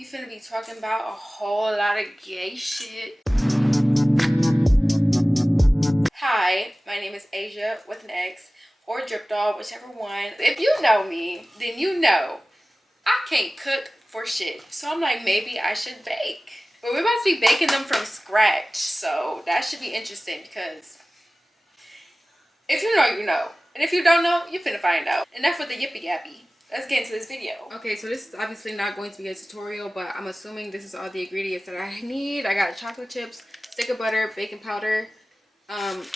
We finna be talking about a whole lot of gay shit. Hi, my name is Asia with an X, or Drip Doll, whichever one. If you know me, then you know I can't cook for shit. So I'm like, maybe I should bake. But we're about to be baking them from scratch, so that should be interesting because if you know, you know. And if you don't know, you finna find out. Enough with the yippee yappy. Let's get into this video. Okay, so this is obviously not going to be a tutorial, but I'm assuming this is all the ingredients that I need. I got chocolate chips, stick of butter, baking powder,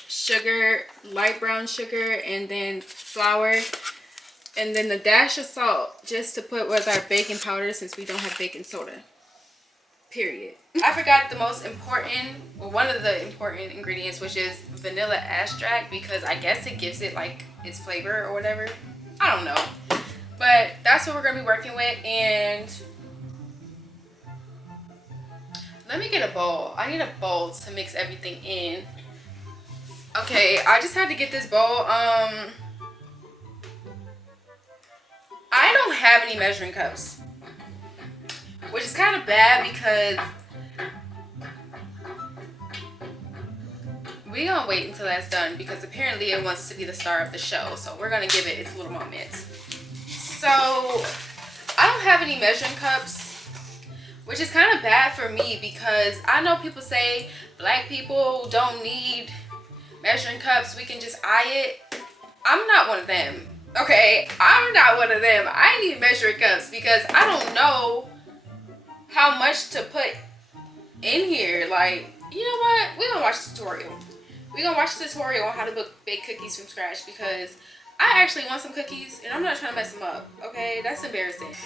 sugar, light brown sugar, and then flour, and then the dash of salt just to put with our baking powder since we don't have baking soda. Period. I forgot the most important, or one of the important ingredients, which is vanilla extract, because I guess it gives it like its flavor or whatever. I don't know. But that's what we're going to be working with. And let me get a bowl. I need a bowl to mix everything in. Okay, I just had to get this bowl. I don't have any measuring cups, which is kind of bad because we're going to wait until that's done because apparently it wants to be the star of the show. So we're going to give it its little moment. So I don't have any measuring cups, which is kind of bad for me because I know people say black people don't need measuring cups. We can just eye it. I'm not one of them. Okay, I'm not one of them. I need measuring cups because I don't know how much to put in here. Like, you know what? We're gonna watch the tutorial. We're gonna watch the tutorial on how to bake cookies from scratch because I actually want some cookies and I'm not trying to mess them up. Okay, that's embarrassing. Which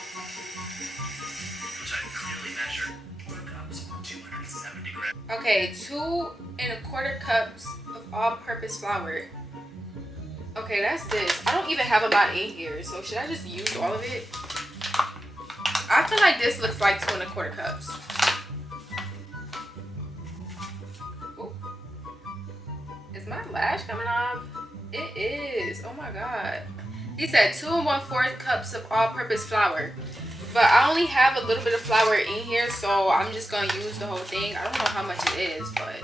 I clearly measured 4 cups or 270 grams. Okay, 2 1/4 cups of all-purpose flour. Okay, that's this. I don't even have a lot in here, so should I just use all of it? I feel like this looks like 2 1/4 cups. Ooh. Is my lash coming off? It is. Oh my god. He said 2 1/4 cups of all-purpose flour. But I only have a little bit of flour in here, so I'm just gonna use the whole thing. I don't know how much it is, but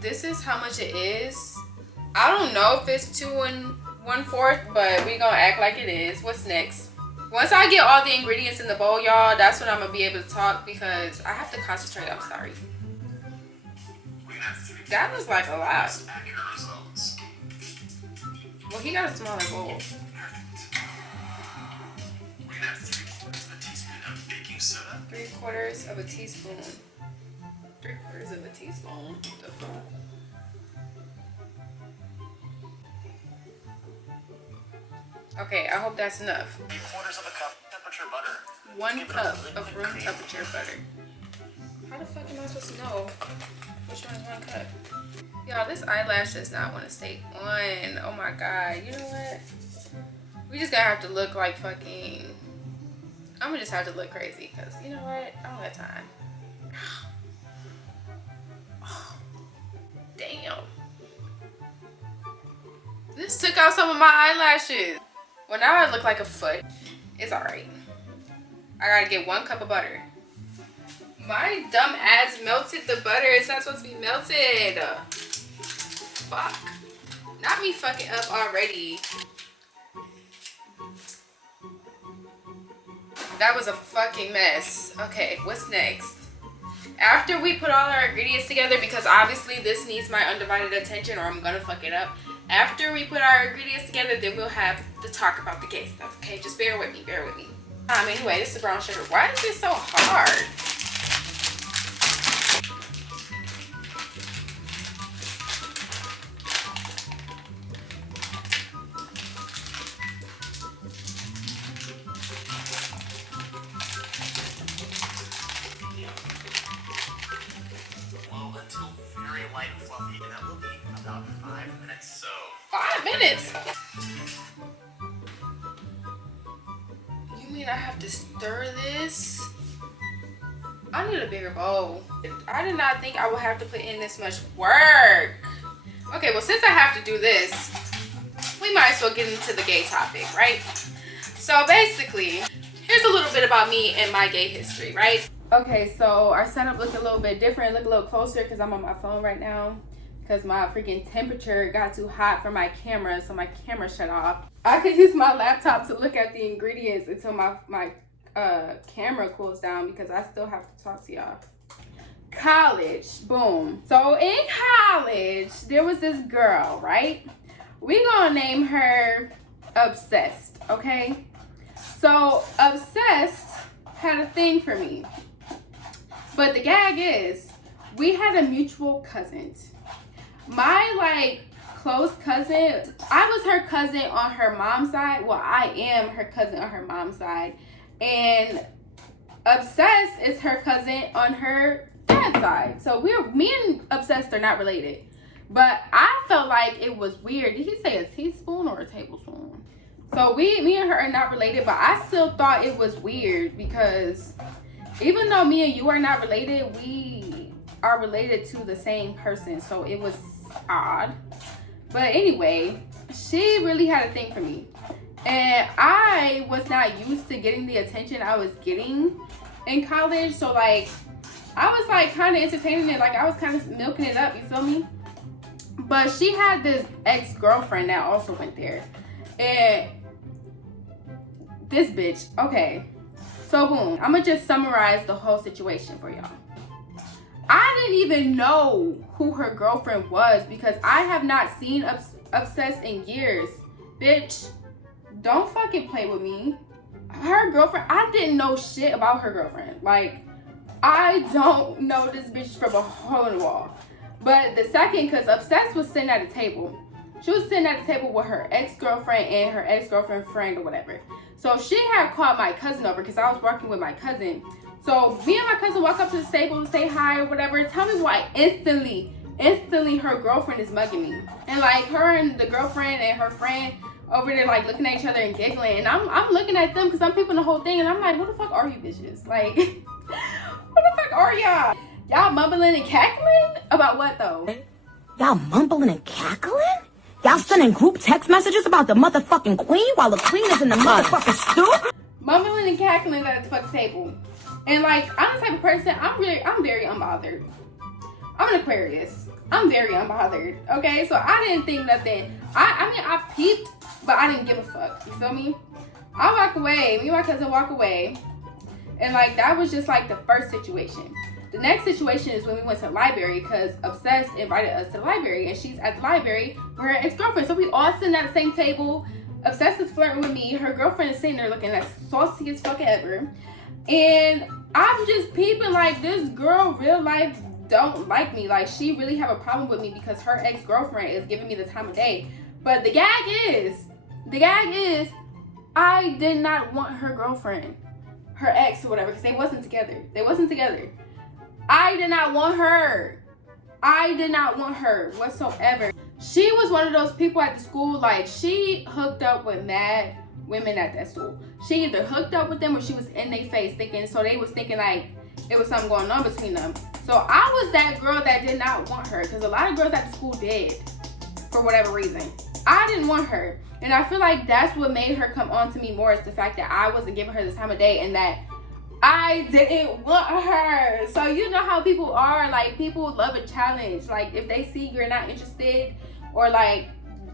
this is how much it is. I don't know if it's 2 1/4, but we're gonna act like it is. What's next? Once I get all the ingredients in the bowl, y'all, that's when I'm gonna be able to talk because I have to concentrate. I'm sorry. That looks like a lot. Well, he got a smaller bowl. We're gonna have 3/4 of a teaspoon of baking soda. 3/4 of a teaspoon. 3/4 of a teaspoon. The fuck? Okay, I hope that's enough. 3/4 of a cup temperature butter. 1 cup of room temperature butter. How the fuck am I supposed to know which one is 1 cup? Y'all, this eyelash does not want to stay on. Oh my god. You know what? We just gotta have to look like fucking... I'm gonna just have to look crazy because, you know what? I don't have time. Oh, damn. This took out some of my eyelashes. Well, now I look like a foot. It's alright. I gotta get 1 cup of butter. My dumb ass melted the butter. It's not supposed to be melted. Fuck. Not me fucking up already. That was a fucking mess. Okay, what's next? After we put all our ingredients together, because obviously this needs my undivided attention or I'm gonna fuck it up. After we put our ingredients together, then we'll have to talk about the gay stuff. Okay, just bear with me, bear with me. Anyway, this is brown sugar. Why is this so hard? Blow until very light and fluffy, and that will be about 5 minutes. So 5 minutes? You mean I have to stir this? I need a bigger bowl. I did not think I would have to put in this much work. Okay, well, since I have to do this, we might as well get into the gay topic, right? So basically, here's a little bit about me and my gay history, right? Okay, so our setup looked a little bit different. Look a little closer because I'm on my phone right now because my freaking temperature got too hot for my camera, so my camera shut off. I could use my laptop to look at the ingredients until my camera cools down because I still have to talk to y'all. College, boom. So in college, there was this girl, right? We gonna name her Obsessed, okay? So Obsessed had a thing for me. But the gag is, we had a mutual cousin. My like close cousin, I was her cousin on her mom's side. Well, I am her cousin on her mom's side. And Obsessed is her cousin on her dad's side. So me and Obsessed are not related. But I felt like it was weird. Did he say a teaspoon or a tablespoon? So me and her are not related, but I still thought it was weird because even though me and you are not related, we are related to the same person. So it was odd. But anyway, she really had a thing for me. And I was not used to getting the attention I was getting in college. So like, I was like kind of entertaining it. Like I was kind of milking it up, you feel me? But she had this ex-girlfriend that also went there. And this bitch, okay. So boom, I'm gonna just summarize the whole situation for y'all. I didn't even know who her girlfriend was because I have not seen Obsessed in years. Bitch, don't fucking play with me. Her girlfriend, I didn't know shit about her girlfriend. Like, I don't know this bitch from a hole in the wall. But the second, because Obsessed was sitting at a table. She was sitting at the table with her ex-girlfriend and her ex-girlfriend friend or whatever. So she had called my cousin over because I was working with my cousin. So me and my cousin walk up to the table to say hi or whatever. Tell me why instantly her girlfriend is mugging me. And like her and the girlfriend and her friend over there like looking at each other and giggling. And I'm looking at them because I'm peeping the whole thing. And I'm like, what the fuck are you bitches? Like, what the fuck are y'all? Y'all mumbling and cackling? About what though? Y'all mumbling and cackling? Y'all sending group text messages about the motherfucking queen while the queen is in the motherfucking stew? Mumbling and cackling at the fucking table. And like, I'm the type of person, I'm very unbothered. I'm an Aquarius. I'm very unbothered, okay? So I didn't think nothing. I mean, I peeped, but I didn't give a fuck, you feel me? I walk away, me and my cousin walk away. And like, that was just like the first situation. The next situation is when we went to the library because Obsessed invited us to the library and she's at the library with her ex-girlfriend. So we all sitting at the same table. Obsessed is flirting with me. Her girlfriend is sitting there looking as saucy as fuck ever. And I'm just peeping like this girl real life don't like me. Like she really have a problem with me because her ex-girlfriend is giving me the time of day. But the gag is, I did not want her girlfriend, her ex or whatever, because they wasn't together. I did not want her. I did not want her whatsoever. She was one of those people at the school, like she hooked up with mad women at that school. She either hooked up with them or she was in their face thinking, so they was thinking like it was something going on between them. So I was that girl that did not want her because a lot of girls at the school did for whatever reason. I didn't want her. And I feel like that's what made her come on to me more is the fact that I wasn't giving her the time of day and that I didn't want her. So you know how people are, like people love a challenge. Like if they see you're not interested or like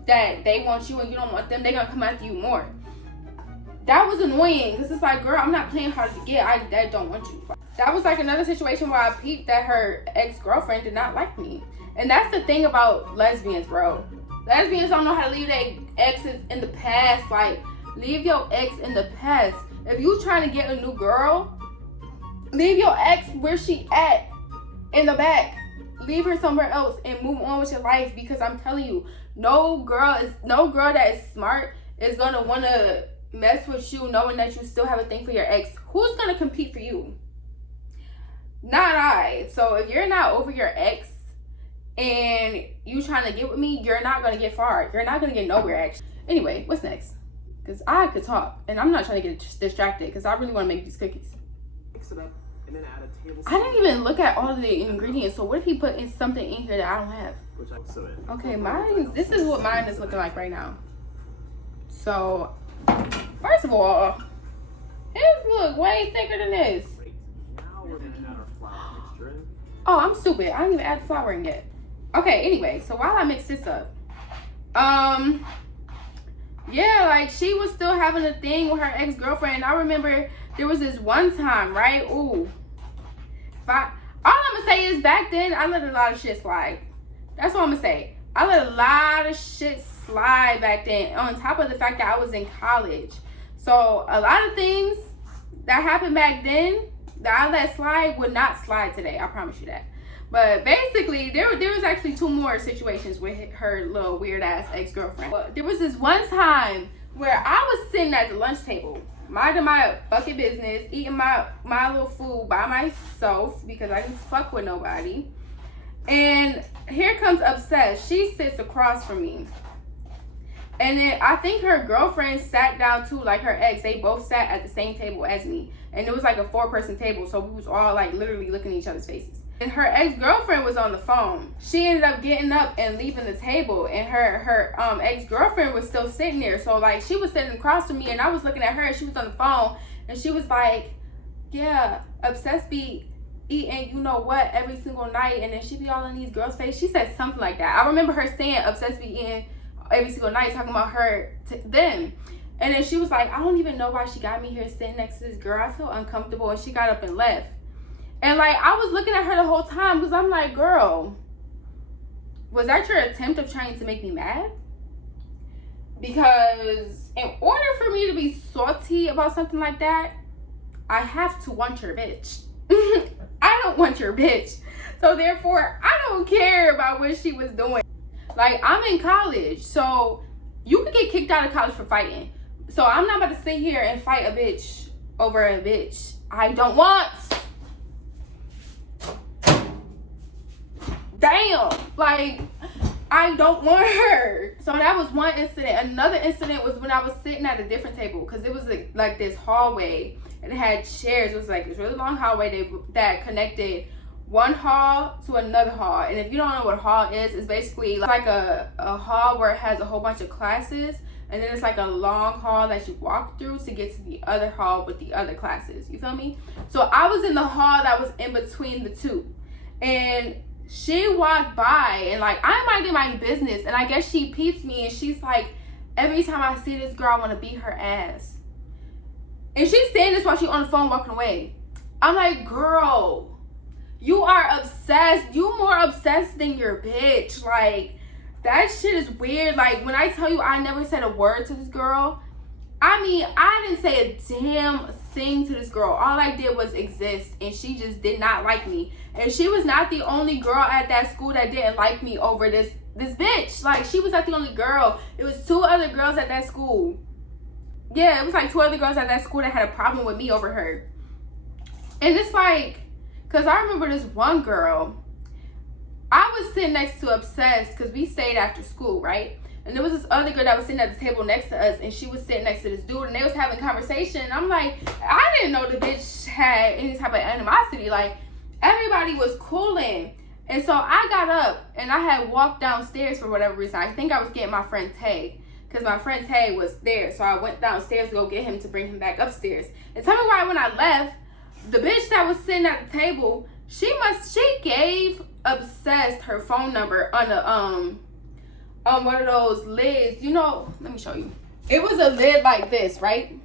that they want you and you don't want them, they're gonna come after you more. That was annoying because it's like, girl, I'm not playing hard to get. I don't want you. That was like another situation where I peeped that her ex-girlfriend did not like me. And that's the thing about lesbians, bro. Lesbians don't know how to leave their exes in the past. Like, leave your ex in the past. If you trying to get a new girl, leave your ex where she at in the back. Leave her somewhere else and move on with your life because I'm telling you, no girl that is smart is gonna wanna mess with you knowing that you still have a thing for your ex. Who's gonna compete for you? Not I. So if you're not over your ex and you trying to get with me, you're not gonna get far. You're not gonna get nowhere actually. Anyway, what's next? Because I could talk and I'm not trying to get distracted because I really want to make these cookies. And then add a tablespoon. I didn't even look at all of the ingredients. So what if he put in something in here that I don't have? Okay, this is what mine is looking like right now. So First of all, his look way thicker than this. Now we're gonna add our flour mixture in. Oh, I'm stupid. I didn't even add flour in yet. Okay, anyway, so while I mix this up, yeah, like she was still having a thing with her ex-girlfriend. I remember there was this one time, right? Ooh. All I'm gonna say is back then I let a lot of shit slide. That's what I'm gonna say. I let a lot of shit slide back then, on top of the fact that I was in college. So a lot of things that happened back then that I let slide would not slide today. I promise you that. But basically, there was actually 2 more situations with her little weird ass ex-girlfriend. There was this one time where I was sitting at the lunch table, minding my fucking business, eating my little food by myself because I didn't fuck with nobody. And here comes Obsessed. She sits across from me. And then I think her girlfriend sat down too, like her ex. They both sat at the same table as me. And it was like a 4-person table, so we was all like literally looking at each other's faces. And her ex-girlfriend was on the phone. She ended up getting up and leaving the table, and her ex-girlfriend was still sitting there. So like she was sitting across from me, and I was looking at her, and she was on the phone, and she was like, yeah, Obsessed be eating you know what every single night, and then she be all in these girls' face. She said something like that. I remember her saying Obsessed be eating every single night, talking about her them. And then she was like, I don't even know why she got me here sitting next to this girl. I feel uncomfortable. And she got up and left. And like I was looking at her the whole time because I'm like, girl, was that your attempt of trying to make me mad? Because in order for me to be salty about something like that, I have to want your bitch. I don't want your bitch. So therefore, I don't care about what she was doing. Like, I'm in college, so you could get kicked out of college for fighting. So I'm not about to sit here and fight a bitch over a bitch I don't want. Damn, like, I don't want her. So that was one incident. Another incident was when I was sitting at a different table, because it was like this hallway, and it had chairs. It was like this really long hallway that connected one hall to another hall. And if you don't know what a hall is, it's basically like a hall where it has a whole bunch of classes, and then it's like a long hall that you walk through to get to the other hall with the other classes. You feel me? So I was in the hall that was in between the two, and she walked by, and like I'm minding my business, and I guess she peeps me, and she's like, every time I see this girl, I want to beat her ass. And she's saying this while she's on the phone walking away. I'm like, girl, you are obsessed. You more obsessed than your bitch. Like, that shit is weird. Like, when I tell you I never said a word to this girl, I mean, I didn't say a damn thing to this girl. All I did was exist, and she just did not like me. And she was not the only girl at that school that didn't like me over this bitch. Like, she was not the only girl. It was 2 other girls at that school. Yeah, it was like 2 other girls at that school that had a problem with me over her. And it's like, because I remember this one girl, I was sitting next to Obsessed because we stayed after school, right? And there was this other girl that was sitting at the table next to us, and she was sitting next to this dude, and they was having a conversation. And I'm like, I didn't know the bitch had any type of animosity. Like, everybody was cooling. And so I got up, and I had walked downstairs for whatever reason. I think I was getting my friend Tay, because my friend Tay was there. So I went downstairs to go get him to bring him back upstairs. And tell me why when I left, the bitch that was sitting at the table, she gave Obsessed her phone number on one of those lids. You know, let me show you. It was a lid like this, right?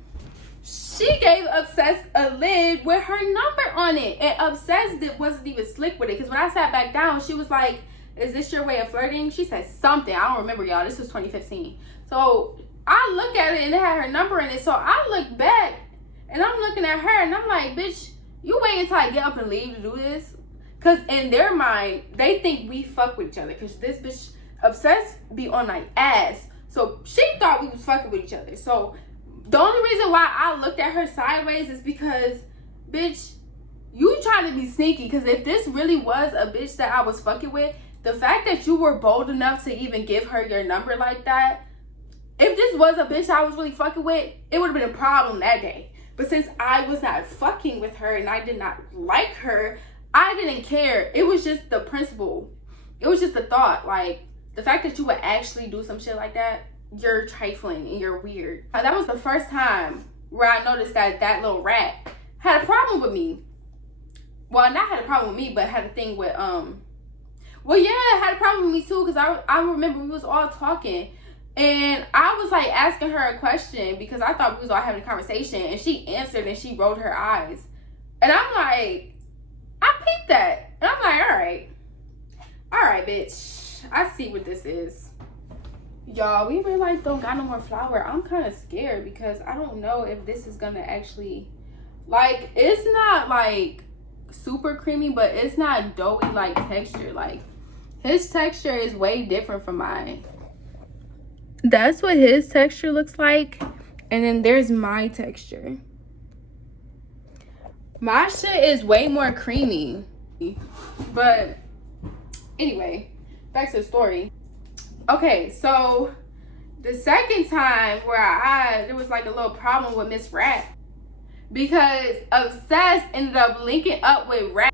She gave Obsessed a lid with her number on it. And Obsessed wasn't even slick with it. Because when I sat back down, she was like, is this your way of flirting? She said something. I don't remember, y'all. This was 2015. So I look at it, and it had her number in it. So I look back, and I'm looking at her, and I'm like, bitch, you wait until I get up and leave to do this? Because in their mind, they think we fuck with each other. Because this bitch Obsessed be on my ass. So she thought we was fucking with each other. So the only reason why I looked at her sideways is because, bitch, you trying to be sneaky. Because if this really was a bitch that I was fucking with, the fact that you were bold enough to even give her your number like that, if this was a bitch I was really fucking with, it would have been a problem that day. But since I was not fucking with her and I did not like her, I didn't care. It was just the principle. It was just the thought. Like, the fact that you would actually do some shit like that, you're trifling and you're weird. That was the first time where I noticed that that little rat had a problem with me. Well, not had a problem with me, but had a thing with well, yeah, had a problem with me too, because I remember we was all talking and I was like asking her a question because I thought we was all having a conversation, and she answered and she rolled her eyes. And I'm like, I peeped that. And I'm like, all right, bitch, I see what this is. Y'all, we really like don't got no more flour. I'm kind of scared because I don't know if this is gonna actually, like, it's not like super creamy, but it's not doughy like texture. Like, his texture is way different from mine. That's what his texture looks like, and then there's my texture. My shit is way more creamy. But anyway, back to the story. Okay, so the second time where there was like a little problem with Miss Rat, because Obsessed ended up linking up with Rat.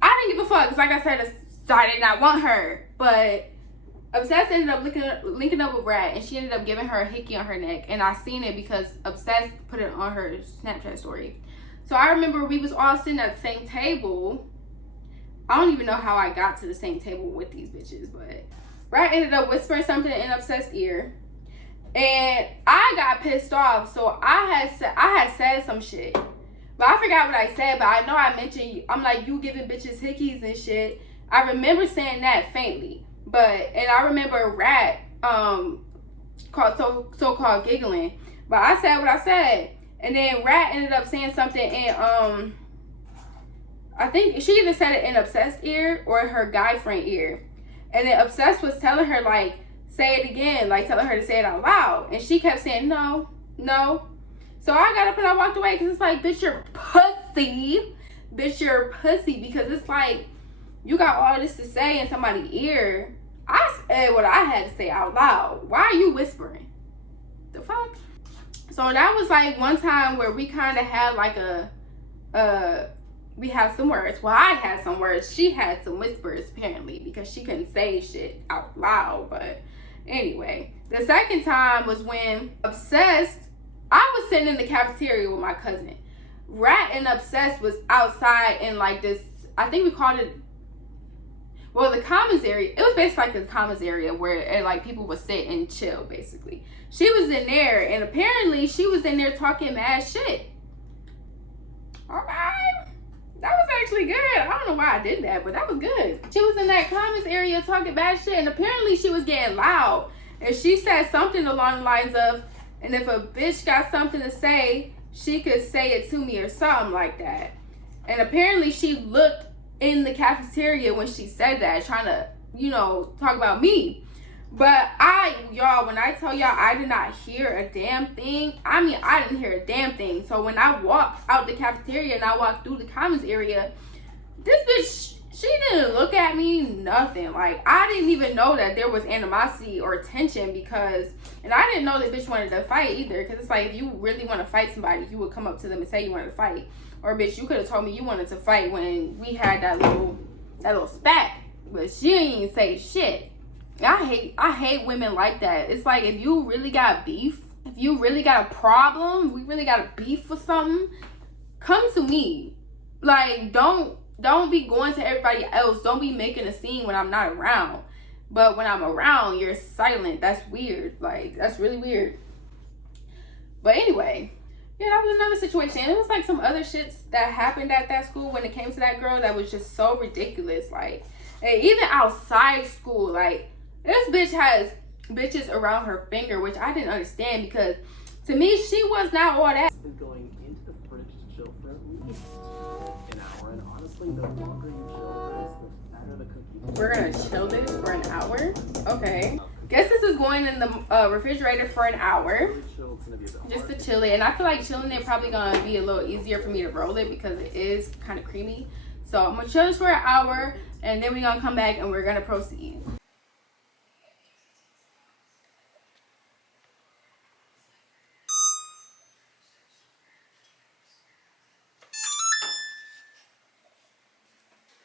I didn't give a fuck, because like I said, I did not want her, but Obsessed ended up linking up with Rat, and she ended up giving her a hickey on her neck, and I seen it because Obsessed put it on her Snapchat story. So I remember we was all sitting at the same table. I don't even know how I got to the same table with these bitches, but Rat ended up whispering something in Obsessed's ear, and I got pissed off. So I had said some shit, but I forgot what I said. But I know I mentioned, I'm like, you giving bitches hickeys and shit. I remember saying that faintly, and I remember Rat called so-called giggling, but I said what I said. And then Rat ended up saying something in I think she either said it in Obsessed ear or her guy friend ear. And then Obsessed was telling her, like, say it again, like telling her to say it out loud. And she kept saying no. So I got up and I walked away, because it's like, bitch, you're pussy. Bitch, you're pussy, because it's like, you got all this to say in somebody's ear. I said what I had to say out loud. Why are you whispering? The fuck? So that was like one time where we kind of had like we had some words. Well, I had some words. She had some whispers, apparently, because she couldn't say shit out loud. But anyway, the second time was when Obsessed, I was sitting in the cafeteria with my cousin. Rat and Obsessed was outside in like this, I think we called it, well, the commons area. It was basically like a commons area where like people would sit and chill, basically. She was in there, and apparently she was in there talking mad shit. Alright. That was actually good. I don't know why I did that, but that was good. She was in that commons area talking bad shit, and apparently she was getting loud. And she said something along the lines of, and if a bitch got something to say, she could say it to me, or something like that. And apparently she looked in the cafeteria when she said that, trying to, talk about me. But y'all, when I tell y'all I did not hear a damn thing, I mean, I didn't hear a damn thing. So when I walked out the cafeteria and I walked through the commons area, this bitch, she didn't look at me, nothing. Like, I didn't even know that there was animosity or tension, and I didn't know that bitch wanted to fight either. Because it's like, if you really want to fight somebody, you would come up to them and say you wanted to fight. Or bitch, you could have told me you wanted to fight when we had that little spat. But she ain't say shit. I hate women like that. It's like, if you really got beef, if you really got a problem, we really got a beef for something, come to me. Like, don't be going to everybody else. Don't be making a scene when I'm not around. But when I'm around, you're silent. That's weird. Like, that's really weird. But anyway, yeah, that was another situation. It was like some other shits that happened at that school when it came to that girl that was just so ridiculous. Like, and even outside school, like, this bitch has bitches around her finger, which I didn't understand, because to me, she was not all that. Been going into the fridge to chill for at least an hour, and honestly, the longer you chill this, the better the cookies. We're gonna chill this for an hour? Okay. Guess this is going in the refrigerator for an hour. Just to chill it. And I feel like chilling it probably gonna be a little easier for me to roll it, because it is kind of creamy. So I'm gonna chill this for an hour, and then we're gonna come back and we're gonna proceed.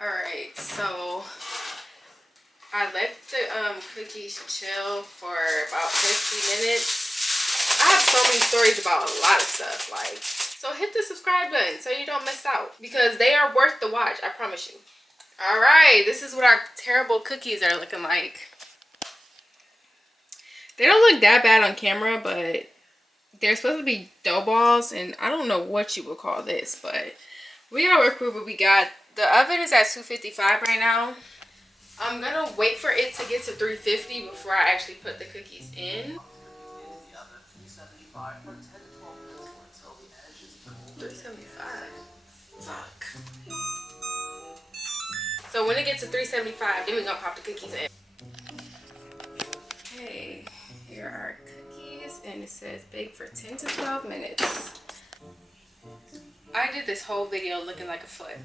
Alright, so I let the cookies chill for about 15 minutes. I have so many stories about a lot of stuff, like, so hit the subscribe button so you don't miss out, because they are worth the watch, I promise you. All right, this is what our terrible cookies are looking like. They don't look that bad on camera, but they're supposed to be dough balls, and I don't know what you would call this, but we gotta work with what we got. The oven is at 255 right now. I'm gonna wait for it to get to 350 before I actually put the cookies in. 375. Fuck. So when it gets to 375, then we're gonna pop the cookies in. Okay, here are our cookies, and it says bake for 10 to 12 minutes. I did this whole video looking like a foot.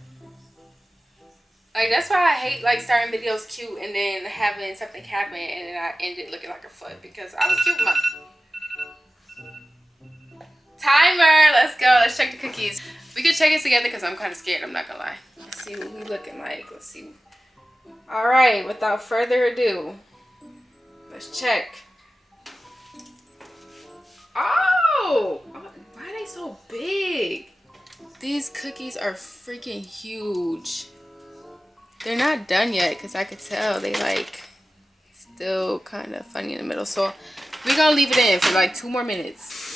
Like, that's why I hate, like, starting videos cute and then having something happen and then I end it looking like a foot, because I was cute with my timer. Let's go. Let's check the cookies. We could check it together because I'm kind of scared. I'm not gonna lie. Let's see what we looking like. Let's see. All right. Without further ado, let's check. Oh, why are they so big? These cookies are freaking huge. They're not done yet because I could tell they like still kind of funny in the middle. So we're gonna leave it in for like 2 more minutes.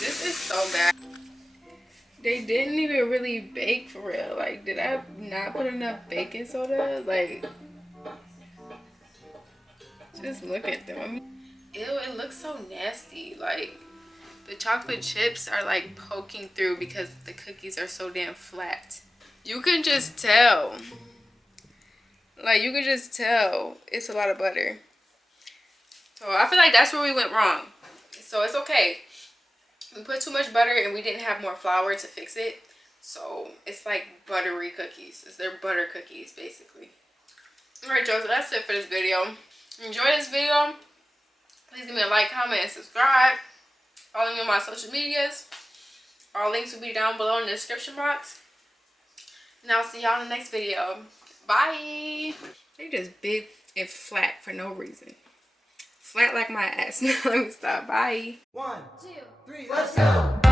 This is so bad. They didn't even really bake for real. Like, did I not put enough baking soda? Like, just look at them. I mean, ew, it looks so nasty. Like, the chocolate chips are like poking through because the cookies are so damn flat. You can just tell. Like, you can just tell it's a lot of butter. So I feel like that's where we went wrong. So it's okay. We put too much butter and we didn't have more flour to fix it. So it's like buttery cookies. They're butter cookies, basically. Alright, y'all, so that's it for this video. Enjoy this video. Please give me a like, comment, and subscribe. Follow me on my social medias. All links will be down below in the description box. And I'll see y'all in the next video. Bye. They just big and flat for no reason. Flat like my ass. Let me stop. Bye. 1, 2, 3, let's go.